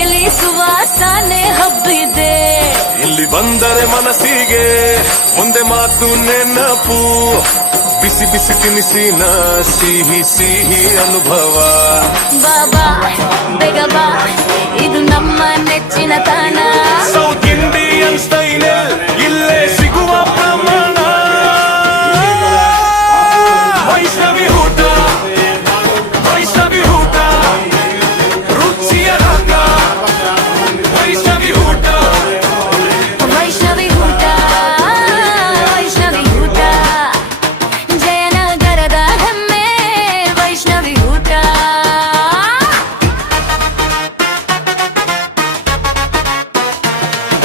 ಇಲ್ಲಿ ಸುವಾಸನೆ ಹಬ್ಬಿದೆ. ಇಲ್ಲಿ ಬಂದರೆ ಮನಸ್ಸಿಗೆ ಮುಂದೆ ಮಾತು ನೆನಪು, ಬಿಸಿ ಬಿಸಿ ತಿನಿಸಿನ ಸಿಹಿ ಸಿಹಿ ಅನುಭವ. ಬಾಬಾ ಬೇಗ ಬಾ, ಇದು ನಮ್ಮ ನೆಚ್ಚಿನ ತಾಣ. ಸೌತ್ ಇಂಡಿಯನ್ ಸ್ಟೈಲ್ ಇಲ್ಲೇ ಸಿಗುವ ಪ್ರಮಾಣ. ವೈಷ್ಣವಿ ಊಟ, ವೈಷ್ಣವಿ ಊಟ, ರುಚಿಯ ರಂಗ. ವೈಷ್ಣವಿ ಊಟ, ವೈಷ್ಣವಿ ಊಟ, ವೈಷ್ಣವಿ ಊಟ, ಜಯನಗರದ ಹೆಮ್ಮೆ ವೈಷ್ಣವಿ ಊಟ.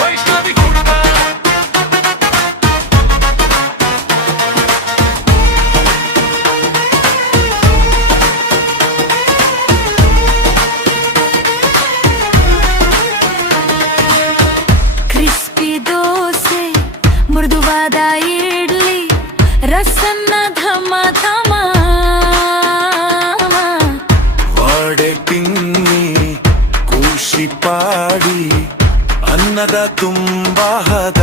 ವೈಷ್ಣವಿ ಊಟ. ಕ್ರಿಸ್ಪಿ ದೋಸೆ, ಮೃದುವಾದ ಇಡ್ಲಿ, ರಸನ್ನ ಘಮ ಘಮ. ವಾಡೆ ಪಿನ್ನಿ ಕೂಶಿ ಪಾಡಿ ಅನ್ನದ ತುಂಬ ಹದ.